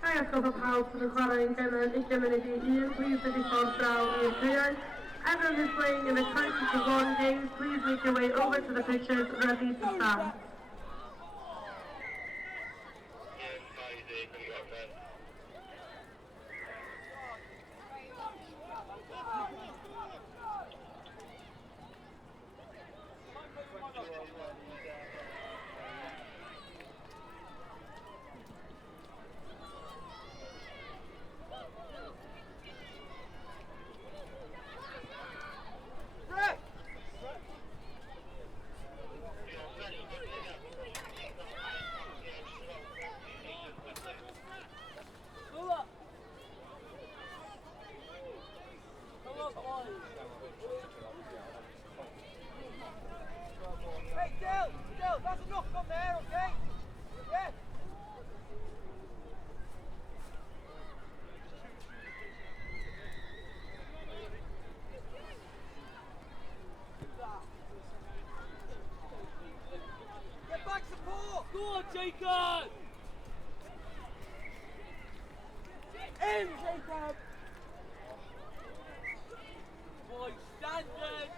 Gael gofio pawb sydd yn chwarae yn gennym 1, please ydy ffordd draw i'r caeau. Everyone who's playing in the 20-1 games, please make your way over to the pitches ready to start. Hey, Dill, that's a knock on there, okay? Yeah. Get back support! Go on, Jacob! In, Jacob! Boy, standing!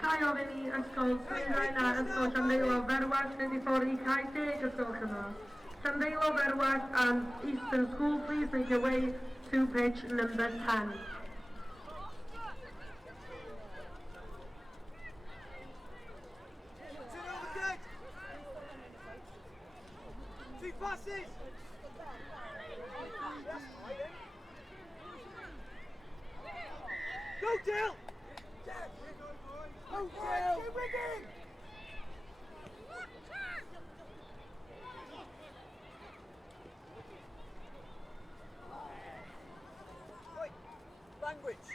Gael ofyn i ysgol Llundain a ysgol Llandeilo Ferwas fynd I ffwrdd I cae 10 os gwelwch yn dda. Llandeilo Ferwas and Eastern School, please make your way to pitch number 10. Two passes! Go, Dill! Go, Dill! Keep rigging! Wait, language.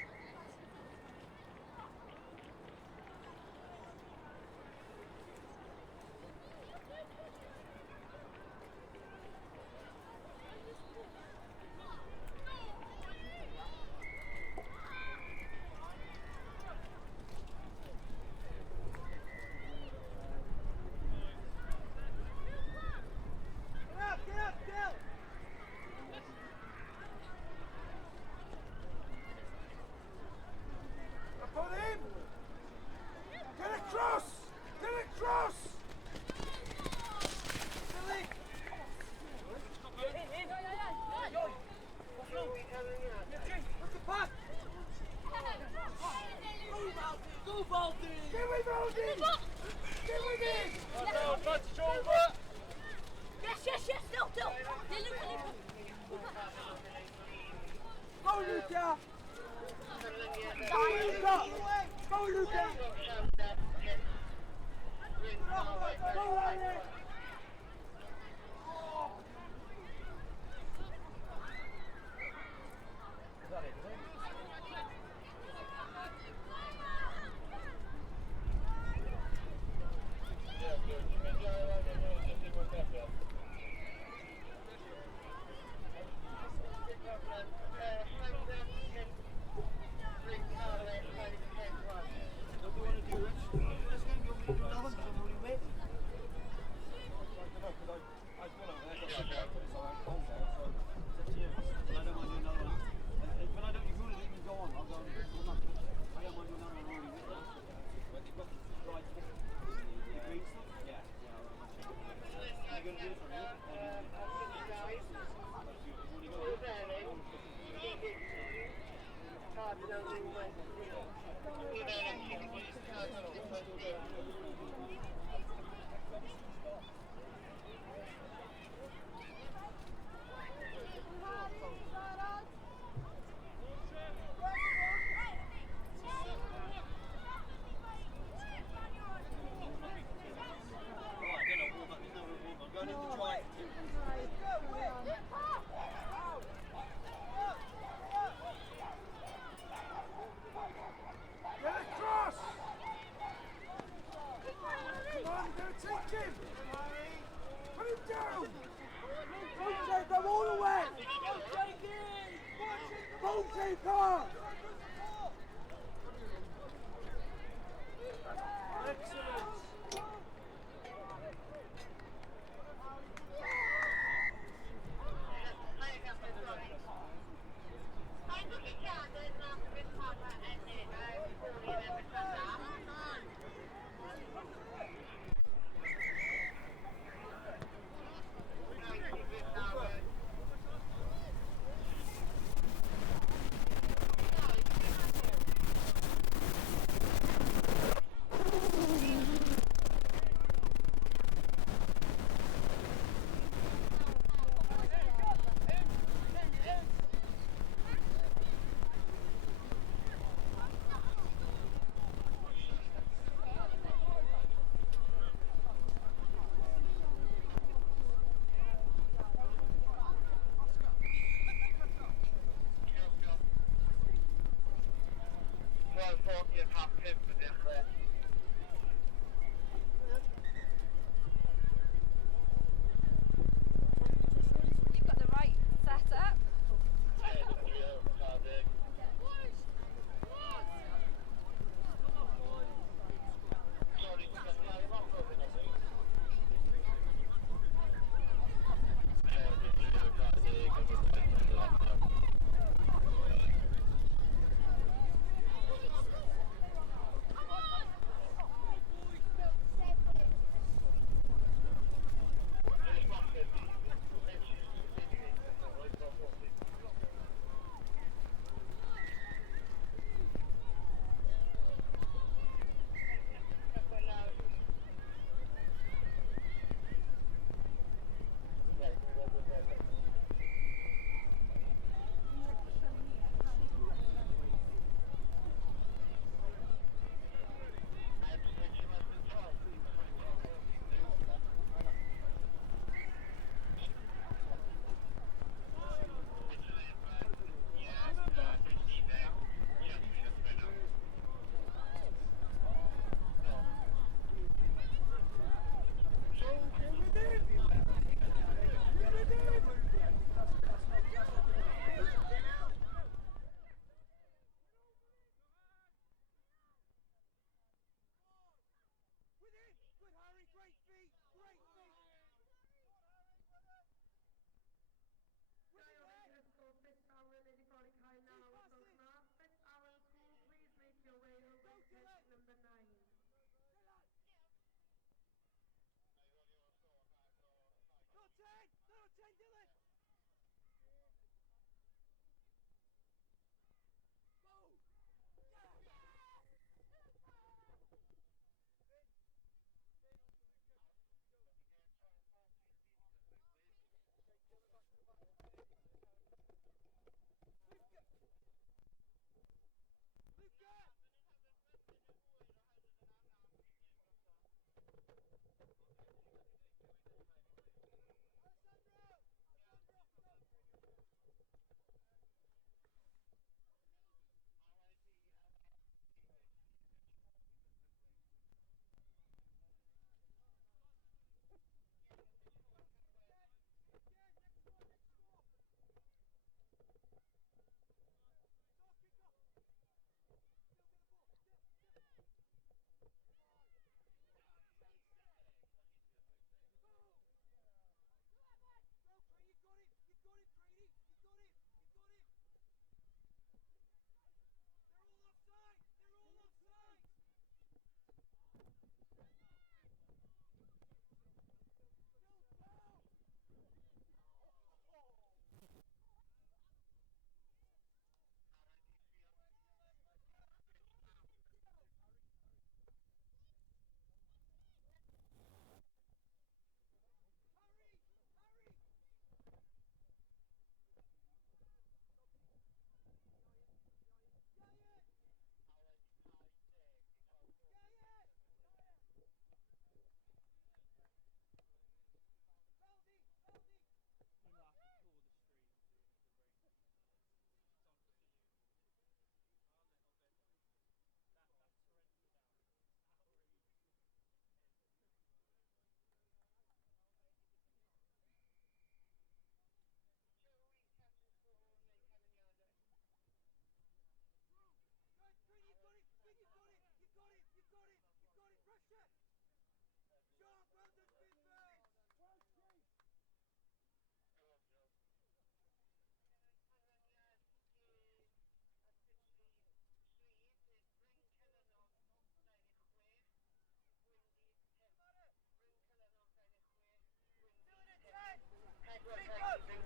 Go, Baldy! Get with Baldy! Get with him! Touch over! Yes, still. Go, Luca! Go, Luca! Go, Luca! Go, Riley! Is that it, is it? You've got the right setup. Within! Good, Harry! Great feet! Great feet! Dial making a score 5th hour and 45 now. Broken off. 5th hour school, please make your way over to pitch number 9. Not 10! Not 10, Dylan! Go! Luca! You've got him, Brady! You've got him! You've got him! They're all offside! They're all offside! Still down! Hurry! Hurry! You've got it! You've got it! You've got it! You've got it! You've got it! Pressure! Sharp, well done, Finford! Well, Chief!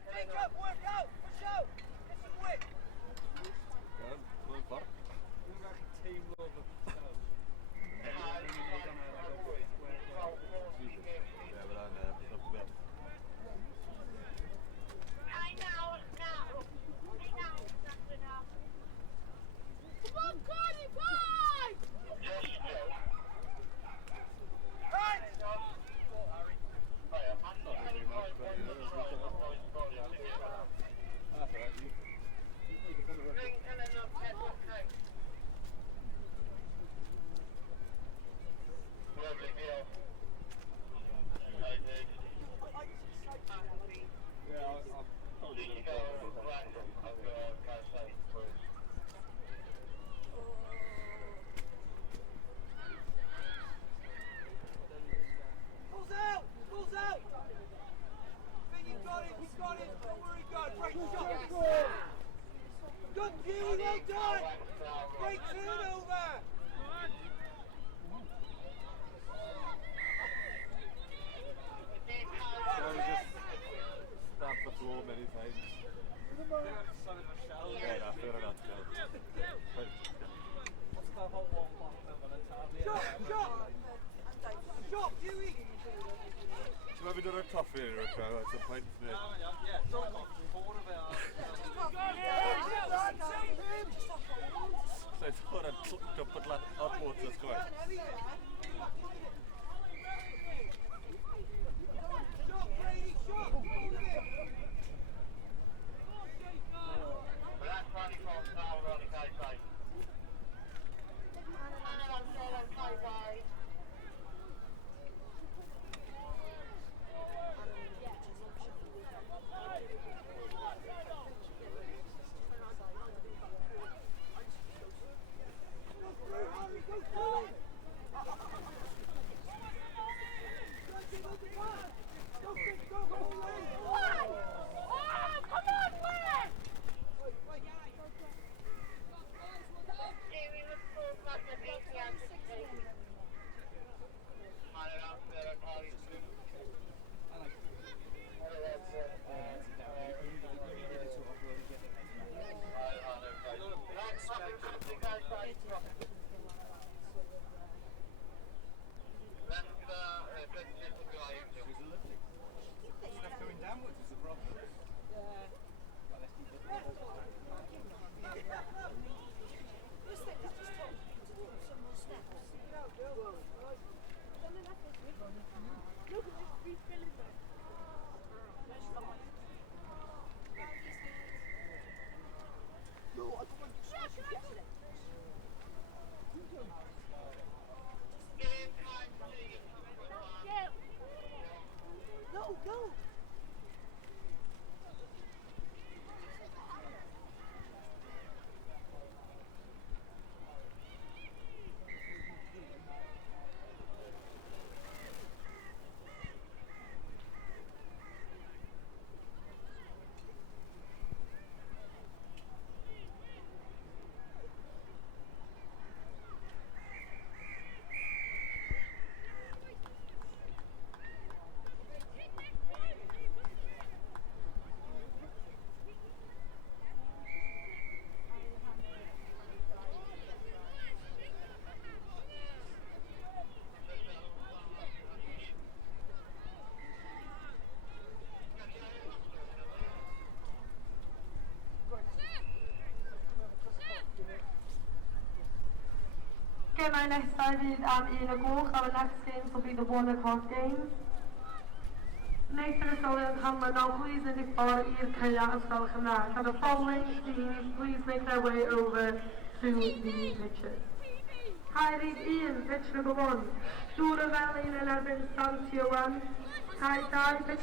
Think up, work out, push out, get some width. Gewoon park. Hoe ga ik team over zelf? Ja, we gaan op bed. I know, now. Come on, Connie, boy! Right! show at some point, isn't it? So it's hard to put like hot water to score. Game our next started am 1 o'clock. Our next games will be the 1 o'clock games. Next to the Solian Hammer now, please indicate i'r Kaya Ysgol Cymraeg. And the following teams, please make their way over to the pitches. Caerdydd 1, pitch number 1. Dŵr o fel 1 yn erbyn Santio 1. Caerdydd 2, pitch